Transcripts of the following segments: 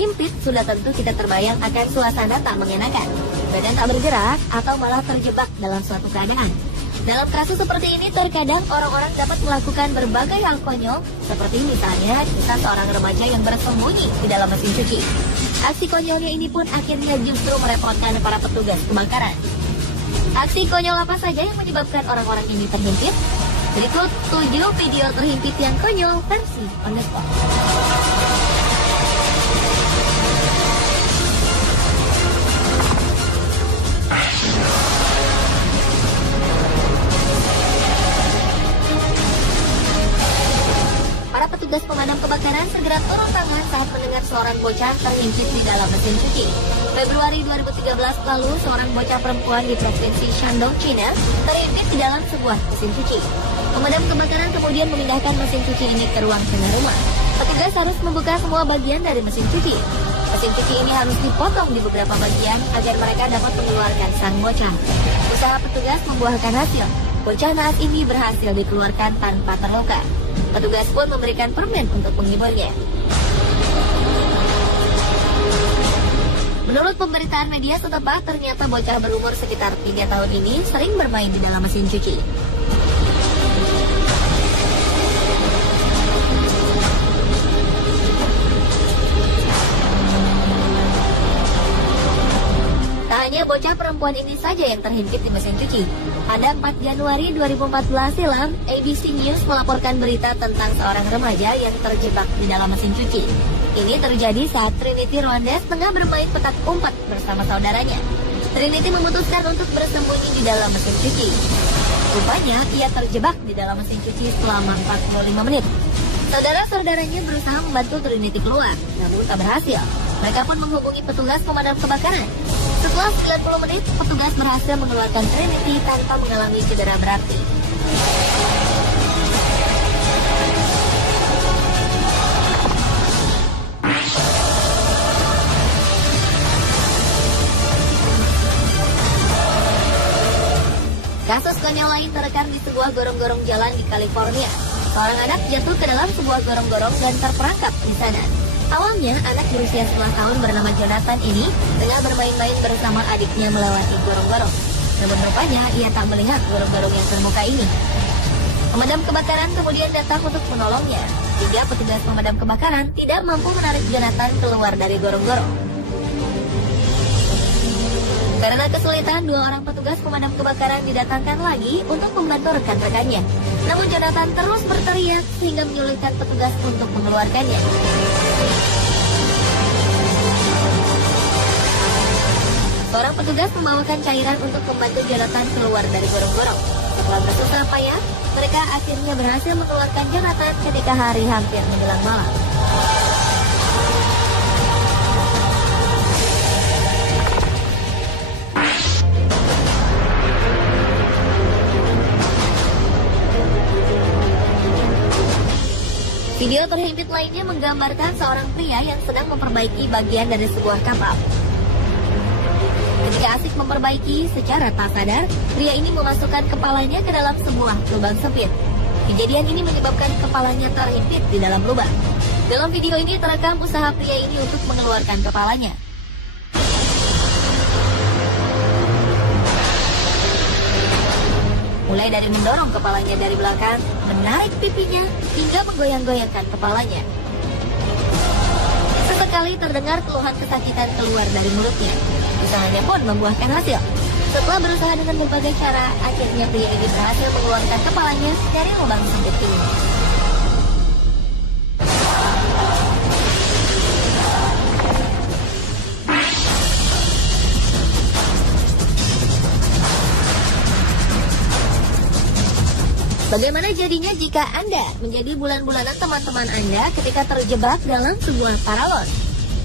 terhimpit, sudah tentu kita terbayang akan suasana tak mengenakan. Badan tak bergerak atau malah terjebak dalam suatu keadaan. Dalam kasus seperti ini, terkadang orang-orang dapat melakukan berbagai hal konyol, seperti misalnya kisah seorang remaja yang bersembunyi di dalam mesin cuci. Aksi konyolnya ini pun akhirnya justru merepotkan para petugas kebakaran. Aksi konyol apa saja yang menyebabkan orang-orang ini terhimpit? Berikut 7 video terhimpit yang konyol versi on the spot. Para petugas pemadam kebakaran segera turun tangan saat mendengar seorang bocah terhimpit di dalam mesin cuci. Februari 2013 lalu, seorang bocah perempuan di provinsi Shandong, China, terhimpit di dalam sebuah mesin cuci. Pemadam kebakaran kemudian memindahkan mesin cuci ini ke ruang tengah rumah. Petugas harus membuka semua bagian dari mesin cuci. Mesin cuci ini harus dipotong di beberapa bagian agar mereka dapat mengeluarkan sang bocah. Usaha petugas membuahkan hasil. Bocah naas ini berhasil dikeluarkan tanpa terluka. Petugas pun memberikan permen untuk menghiburnya. Menurut pemberitaan media setempat, ternyata bocah berumur sekitar 3 tahun ini sering bermain di dalam mesin cuci. Tak hanya bocah perempuan ini saja yang terhimpit di mesin cuci. Pada 4 Januari 2014 silam, ABC News melaporkan berita tentang seorang remaja yang terjebak di dalam mesin cuci. Ini terjadi saat Trinity Rwandes tengah bermain petak umpet bersama saudaranya. Trinity memutuskan untuk bersembunyi di dalam mesin cuci. Rupanya, ia terjebak di dalam mesin cuci selama 45 menit. Saudara-saudaranya berusaha membantu Trinity keluar, namun tak berhasil. Mereka pun menghubungi petugas pemadam kebakaran. Setelah 90 menit, petugas berhasil mengeluarkan Trinity tanpa mengalami cedera berarti. Kasus konyol lain terekam di sebuah gorong-gorong jalan di California. Seorang anak jatuh ke dalam sebuah gorong-gorong dan terperangkap di sana. Awalnya, anak berusia 11 tahun bernama Jonathan ini tengah bermain-main bersama adiknya melewati gorong-gorong. Namun rupanya, ia tak melihat gorong-gorong yang terbuka ini. Pemadam kebakaran kemudian datang untuk menolongnya, hingga petugas pemadam kebakaran tidak mampu menarik Jonathan keluar dari gorong-gorong. Karena kesulitan, 2 orang petugas pemadam kebakaran didatangkan lagi untuk membantu rekan-rekannya. Namun Jonathan terus berteriak sehingga menyulitkan petugas untuk mengeluarkannya. Seorang petugas membawakan cairan untuk membantu Jonathan keluar dari gorong-gorong. Setelah bersusah payah, mereka akhirnya berhasil mengeluarkan Jonathan ketika hari hampir menjelang malam. Video terhimpit lainnya menggambarkan seorang pria yang sedang memperbaiki bagian dari sebuah kapal. Ketika asik memperbaiki, secara tak sadar, pria ini memasukkan kepalanya ke dalam sebuah lubang sempit. Kejadian ini menyebabkan kepalanya terhimpit di dalam lubang. Dalam video ini terekam usaha pria ini untuk mengeluarkan kepalanya. Mulai dari mendorong kepalanya dari belakang, menarik pipinya, hingga menggoyang-goyangkan kepalanya. Sesekali terdengar keluhan kesakitan keluar dari mulutnya. Usahanya pun membuahkan hasil. Setelah berusaha dengan berbagai cara, akhirnya pria ini berhasil mengeluarkan kepalanya dari lubang sempit ini. Bagaimana jadinya jika Anda menjadi bulan-bulanan teman-teman Anda ketika terjebak dalam sebuah paralon?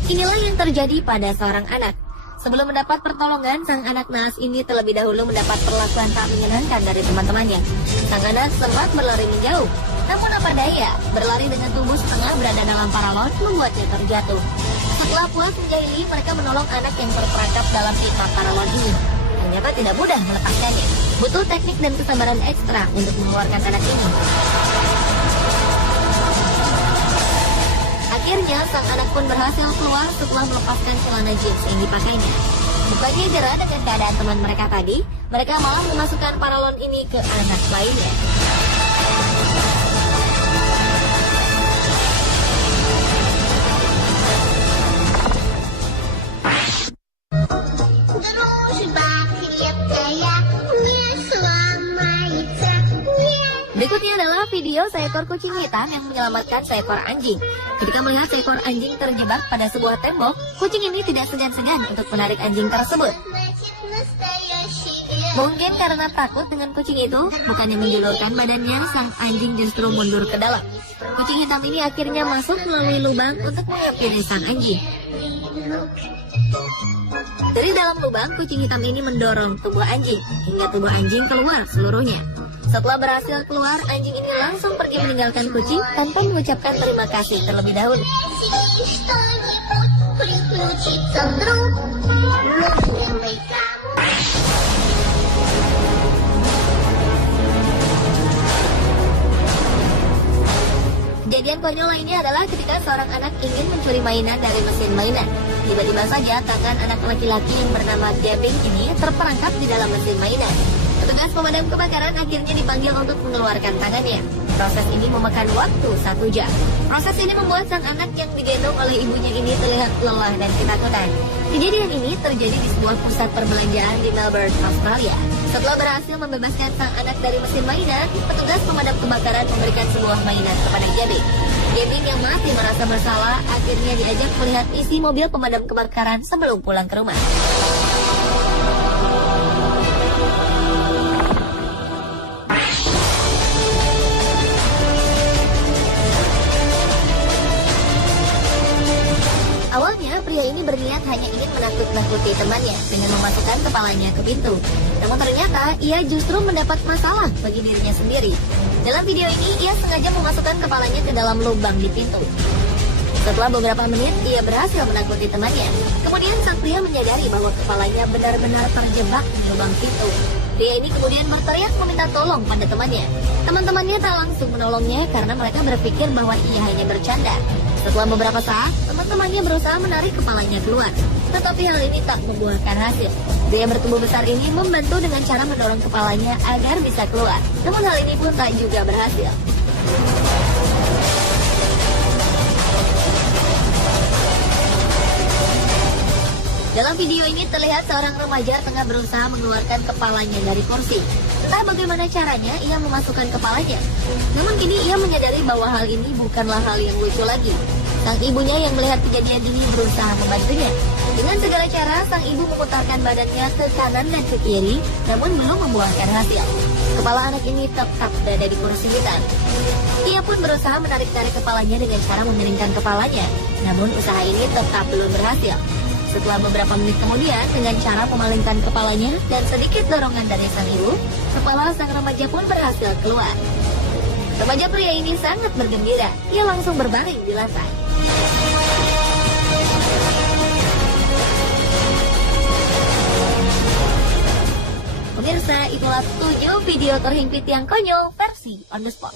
Inilah yang terjadi pada seorang anak. Sebelum mendapat pertolongan, sang anak naas ini terlebih dahulu mendapat perlakuan tak menyenangkan dari teman-temannya. Sang anak sempat berlari menjauh. Namun apa daya, berlari dengan tubuh setengah berada dalam paralon membuatnya terjatuh. Setelah puas menjahili, mereka menolong anak yang terperangkap dalam pipa paralon ini. Ternyata tidak mudah melepaskannya. Butuh teknik dan kesabaran ekstra untuk mengeluarkan anak ini. Akhirnya, sang anak pun berhasil keluar setelah melepaskan celana jeans yang dipakainya. Bukannya jerah dengan keadaan teman mereka tadi, mereka malah memasukkan paralon ini ke anak lainnya. Berikutnya adalah video seekor kucing hitam yang menyelamatkan seekor anjing. Ketika melihat seekor anjing terjebak pada sebuah tembok, kucing ini tidak segan-segan untuk menarik anjing tersebut. Mungkin karena takut dengan kucing itu, bukannya menjulurkan badannya, sang anjing justru mundur ke dalam. Kucing hitam ini akhirnya masuk melalui lubang untuk menghampiri sang anjing. Dari dalam lubang, kucing hitam ini mendorong tubuh anjing, hingga tubuh anjing keluar seluruhnya. Setelah berhasil keluar, anjing ini langsung pergi meninggalkan kucing tanpa mengucapkan terima kasih terlebih dahulu. Kejadian konyol lainnya adalah ketika seorang anak ingin mencuri mainan dari mesin mainan. Tiba-tiba saja tangan anak laki-laki yang bernama Gavin ini terperangkap di dalam mesin mainan. Petugas pemadam kebakaran akhirnya dipanggil untuk mengeluarkan tangannya. Proses ini memakan waktu 1 jam. Proses ini membuat sang anak yang digendong oleh ibunya ini terlihat lelah dan ketakutan. Kejadian ini terjadi di sebuah pusat perbelanjaan di Melbourne, Australia. Setelah berhasil membebaskan sang anak dari mesin mainan, petugas pemadam kebakaran memberikan sebuah mainan kepada Gavin. Gavin yang masih merasa bersalah akhirnya diajak melihat isi mobil pemadam kebakaran sebelum pulang ke rumah. Awalnya, pria ini berniat hanya ingin menakut-nakuti temannya dengan memasukkan kepalanya ke pintu. Namun ternyata, ia justru mendapat masalah bagi dirinya sendiri. Dalam video ini, ia sengaja memasukkan kepalanya ke dalam lubang di pintu. Setelah beberapa menit, ia berhasil menakuti temannya. Kemudian sang pria menyadari bahwa kepalanya benar-benar terjebak di lubang pintu. Pria ini kemudian berteriak meminta tolong pada temannya. Teman-temannya tak langsung menolongnya karena mereka berpikir bahwa ia hanya bercanda. Setelah beberapa saat, teman-temannya berusaha menarik kepalanya keluar. Tetapi hal ini tak membuahkan hasil. Pria bertubuh besar ini membantu dengan cara mendorong kepalanya agar bisa keluar. Namun hal ini pun tak juga berhasil. Dalam video ini terlihat seorang remaja tengah berusaha mengeluarkan kepalanya dari kursi. Entah bagaimana caranya ia memasukkan kepalanya. Namun kini ia menyadari bahwa hal ini bukanlah hal yang lucu lagi. Sang ibunya yang melihat kejadian ini berusaha membantunya. Dengan segala cara, sang ibu memutarkan badannya ke kanan dan ke kiri, namun belum membuahkan hasil. Kepala anak ini tetap berada di kursi hitam. Ia pun berusaha menarik-narik kepalanya dengan cara memiringkan kepalanya. Namun usaha ini tetap belum berhasil. Setelah beberapa menit kemudian, dengan cara memalingkan kepalanya dan sedikit dorongan dari sang ibu, kepala sang remaja pun berhasil keluar. Remaja pria ini sangat bergembira. Ia langsung berbaring di lantai. Pemirsa, itulah 7 video terhimpit yang konyol versi on the spot.